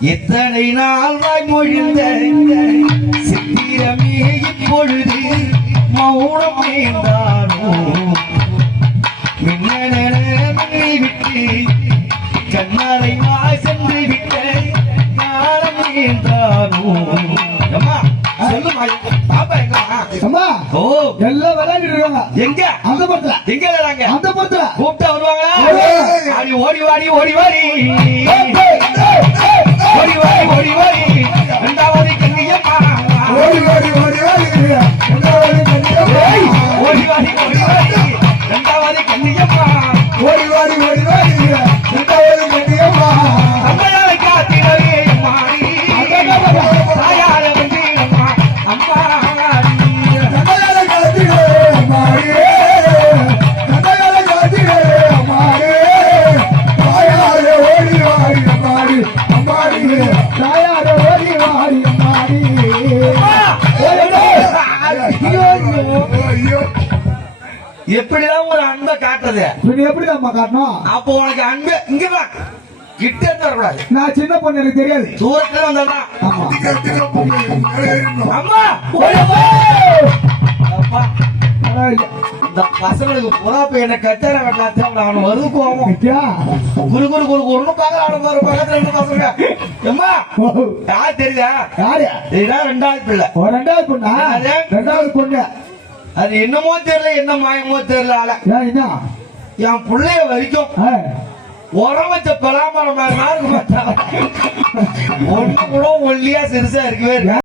எத்தனை நாள் வாய்மொழிந்த சித்திரமே இப்பொழுது மௌனம் வேண்டானோ மின்னலை விட்டு கண்ணாலை வாய் சென்று விட்ட காலம் வேண்டானோ எல்லாம் விளையாண்டு இருக்காங்க. எங்க அந்த படத்துல எங்க விளையாங்க அந்த படத்துல கூப்பிட்டா வருவாங்களா? ஓடி வாடி ஓடி வாடி ஓடி வாடி ஓடி வாடி ரெண்டாவது கண்ணியம்மா ஓடி ஓடி ஓடி ஓடி ரெண்டாவது கண்ணியம்மா ஓடி வாடி ஓடி வாடி ரெண்டாவது கண்ணியம்மா ஓடி வாடி ஓடி வாடி ரெண்டாவது கண்ணியம்மா அம்மையாரை காத்திடவே மாறி தாயார வந்து அம்மா அம்மா கண்ணையால காத்திரே மாறி கண்ணையால காத்திரே மாறி தாயாரே ஓடி வாடி மாறி அம்மாடி தாயாரே ஓடி வாடி மாறி ஐயோ எப்படிதான் ஒரு அன்பை காட்டுறது? நீ எப்படிதான் காட்டணும்? அப்போ உனக்கு அன்பு இங்க கிட்ட வரக்கூடாது. நான் சின்ன பொண்ணு எனக்கு தெரியாது. தூரத்துல வந்தா ஆமா அம்மா அப்பா இந்த பசங்களுக்கு புறாப்பு என்ன கட்டார வெட்டாத்த அவன் வருது போவோம் குரு குரு குரு குருன்னு பாக்குறான் பக்கத்துல ரெண்டு பசங்க அம்மா யார் தெரியுதா? யாரு? இதுதான் ரெண்டாவது பிள்ளை. ரெண்டாவது பொண்ணா? ரெண்டாவது பொண்ணு அது என்னமோ தெரியல, என்ன மாயமோ தெரியல. ஆள என்ன என் பிள்ளைய வரைக்கும் உரம் வச்ச பலாமரம் மாதிரி இருக்கு. ஒண்ணு கூட ஒல்லியா சிறுசா இருக்கவே